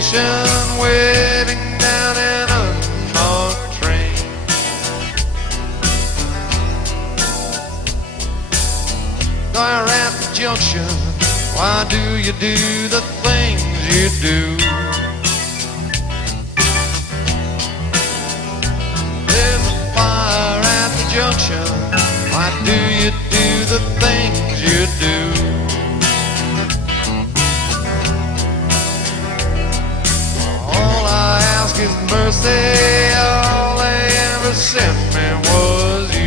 station, waiting down an unmarked train. There at the junction, why do you do the things you do? There's a fire at the junction, why do you do the things you do? All I ask is mercy, all they ever sent me was you.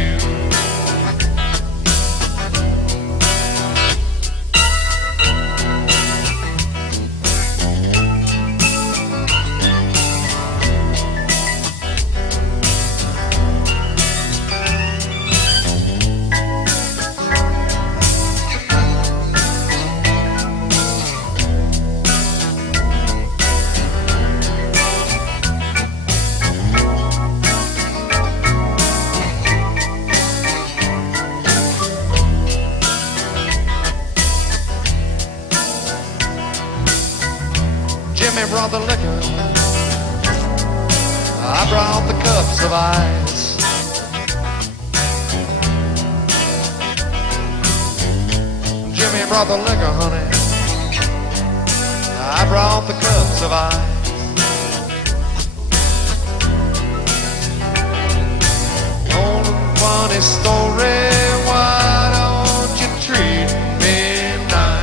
Jimmy brought the liquor, I brought the cups of ice. Jimmy brought the liquor, honey, I brought the cups of ice. On a funny story, why don't you treat me nice?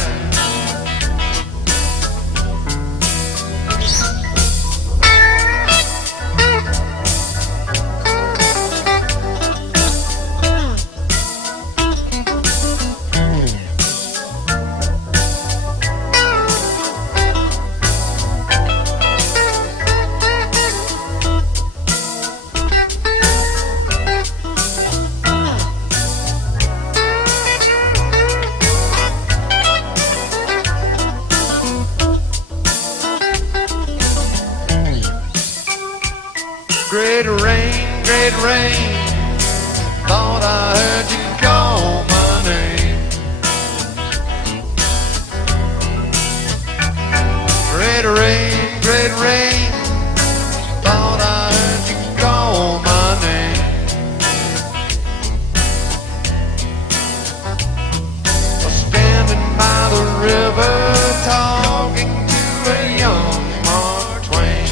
Great rain, thought I heard you call my name. Great rain, thought I heard you call my name. Standing by the river, talking to a young Mark Twain.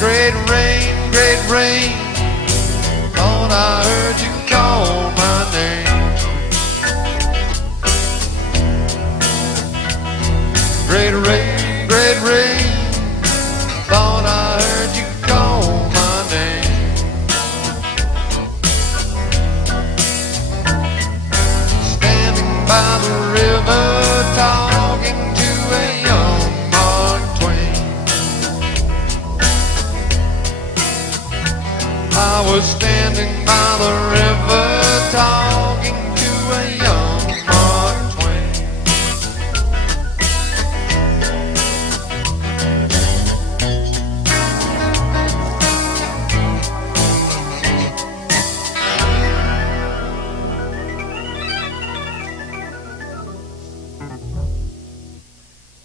Great rain, thought I heard you call my name. Great rain, thought I heard you call my name. Standing by the river, talking to a young Mark Twain. I was standing by the river,